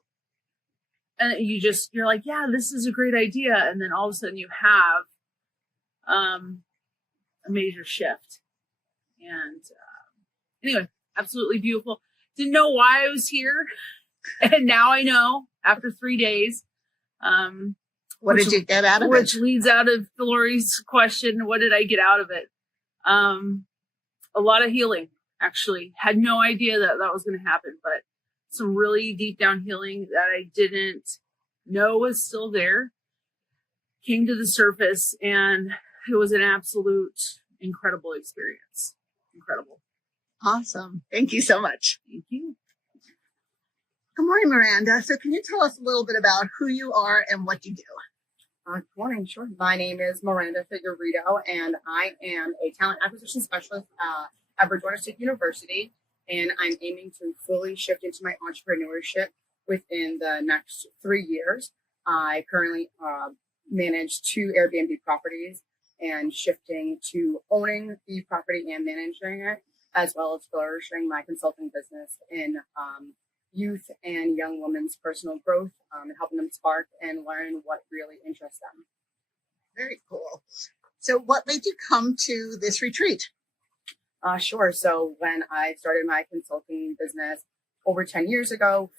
you're like, yeah, this is a great idea. And then all of a sudden you have a major shift. And anyway, absolutely beautiful. Didn't know why I was here. And now I know after 3 days. What did you get out of it? Which leads out of Lori's question, what did I get out of it? A lot of healing, actually. Had no idea that was going to happen, but some really deep down healing that I didn't know was still there came to the surface, and it was an absolute incredible experience. Incredible. Awesome. Thank you so much. Thank you. Good morning, Miranda. So can you tell us a little bit about who you are and what you do? Good morning. Sure. My name is Miranda Figueredo, and I am a talent acquisition specialist at Virginia State University, and I'm aiming to fully shift into my entrepreneurship within the next 3 years. I currently manage 2 Airbnb properties and shifting to owning the property and managing it, as well as flourishing my consulting business in youth and young women's personal growth and helping them spark and learn what really interests them. Very cool. So what made you come to this retreat? Sure. So when I started my consulting business over 10 years ago,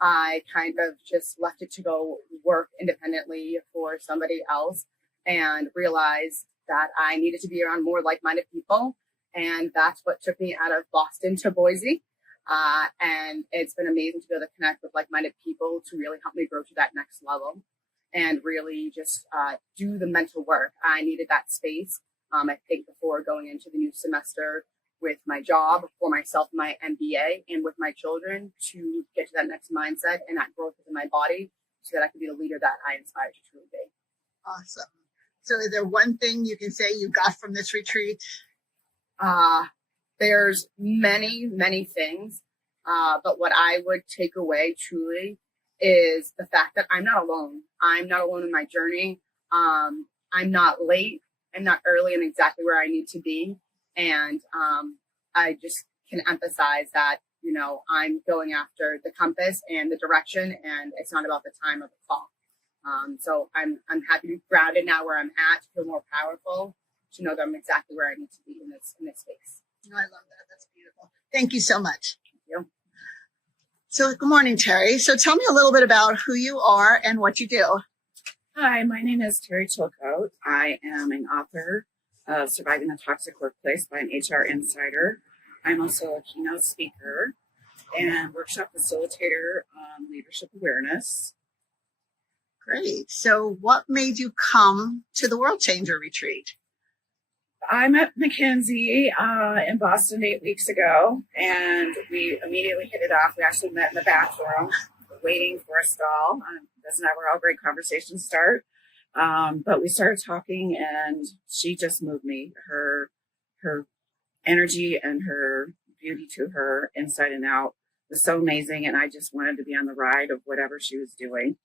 I kind of just left it to go work independently for somebody else and realized that I needed to be around more like-minded people. And that's what took me out of Boston to Boise. And it's been amazing to be able to connect with like-minded people to really help me grow to that next level and really just do the mental work. I needed that space, I think, before going into the new semester with my job, for myself, my MBA, and with my children to get to that next mindset and that growth within my body so that I can be the leader that I inspire to truly be. Awesome. So is there one thing you can say you got from this retreat? There's many things, but what I would take away truly is the fact that I'm not alone. I'm not alone in my journey. I'm not late. I'm not early. I'm exactly where I need to be. And I just can emphasize that, you know, I'm going after the compass and the direction, and it's not about the time of the call. So I'm happy to be grounded now where I'm at, to feel more powerful, to know that I'm exactly where I need to be in this space. I love that. That's beautiful. Thank you so much. Thank you. So good morning, Terry. So tell me a little bit about who you are and what you do. Hi, my name is Terry Chilcote. I am an author of Surviving the Toxic Workplace by an HR Insider. I'm also a keynote speaker and workshop facilitator on leadership awareness. Great. So what made you come to the World Changer Retreat? I met McKinsey in Boston 8 weeks ago, and we immediately hit it off. We actually met in the bathroom, waiting for a stall. That's not where all great conversations start. But we started talking, and she just moved me. Her energy and her beauty to her inside and out was so amazing, and I just wanted to be on the ride of whatever she was doing.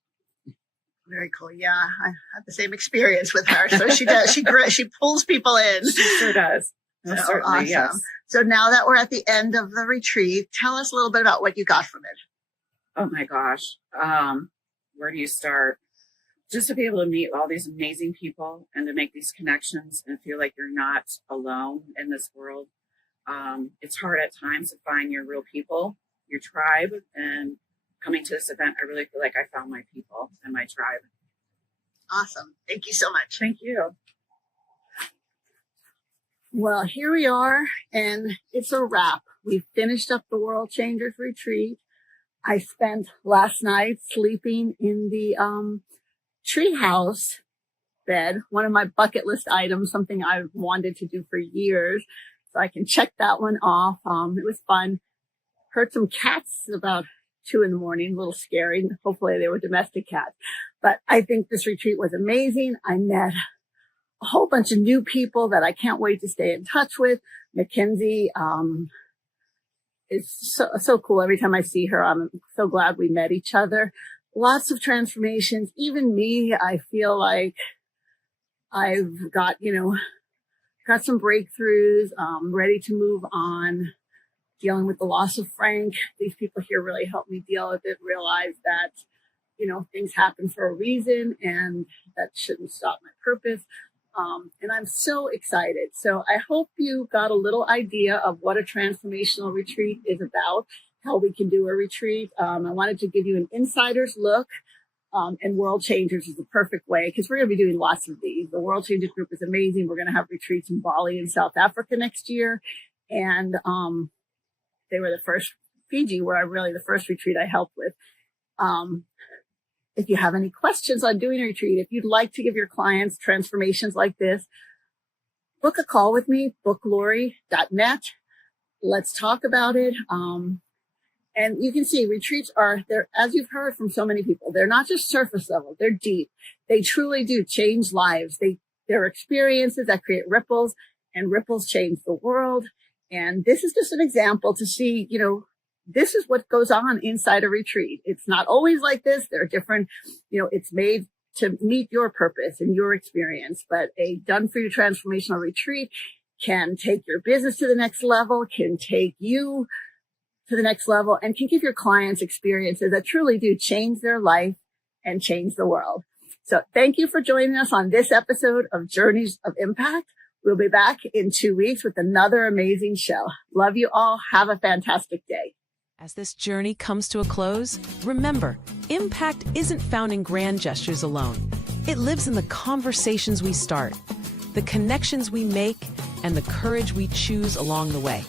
Very cool. Yeah, I had the same experience with her. So she does. She pulls people in. She sure does. So Certainly, awesome. yes. So now that we're at the end of the retreat, tell us a little bit about what you got from it. Oh my gosh. Where do you start? Just to be able to meet all these amazing people and to make these connections and feel like you're not alone in this world. It's hard at times to find your real people, your tribe, and coming to this event, I really feel like I found my people and my tribe. Awesome. Thank you so much. Thank you. Well, here we are, and it's a wrap. We've finished up the World Changers Retreat. I spent last night sleeping in the treehouse bed, one of my bucket list items, something I've wanted to do for years. So I can check that one off. It was fun. Heard some cats about 2 a.m, a little scary. Hopefully they were domestic cats. But I think this retreat was amazing. I met a whole bunch of new people that I can't wait to stay in touch with. McKinsey is so cool. Every time I see her, I'm so glad we met each other. Lots of transformations. Even me, I feel like I've got, got some breakthroughs, ready to move on. Dealing with the loss of Frank. These people here really helped me deal with it, realize that, things happen for a reason and that shouldn't stop my purpose. And I'm so excited. So I hope you got a little idea of what a transformational retreat is about, how we can do a retreat. I wanted to give you an insider's look. And World Changers is the perfect way because we're going to be doing lots of these. The World Changers group is amazing. We're going to have retreats in Bali and South Africa next year. And they were the first, Fiji were really the first retreat I helped with. If you have any questions on doing a retreat, if you'd like to give your clients transformations like this, book a call with me, booklori.net. Let's talk about it. And you can see retreats they're, as you've heard from so many people, they're not just surface level, they're deep. They truly do change lives. They're experiences that create ripples, and ripples change the world. And this is just an example to see, this is what goes on inside a retreat. It's not always like this. There are different, it's made to meet your purpose and your experience, but a done for you transformational retreat can take your business to the next level, can take you to the next level, and can give your clients experiences that truly do change their life and change the world. So thank you for joining us on this episode of Journeys of Impact. We'll be back in 2 weeks with another amazing show. Love you all. Have a fantastic day. As this journey comes to a close, remember, impact isn't found in grand gestures alone. It lives in the conversations we start, the connections we make, and the courage we choose along the way.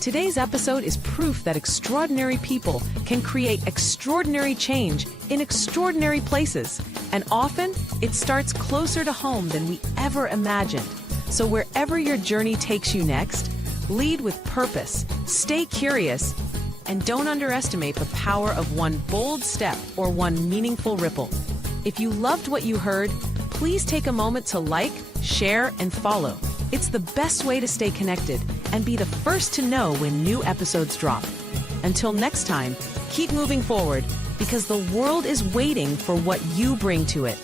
Today's episode is proof that extraordinary people can create extraordinary change in extraordinary places. And often, it starts closer to home than we ever imagined. So wherever your journey takes you next, lead with purpose, stay curious, and don't underestimate the power of one bold step or one meaningful ripple. If you loved what you heard, please take a moment to like, share, and follow. It's the best way to stay connected and be the first to know when new episodes drop. Until next time, keep moving forward because the world is waiting for what you bring to it.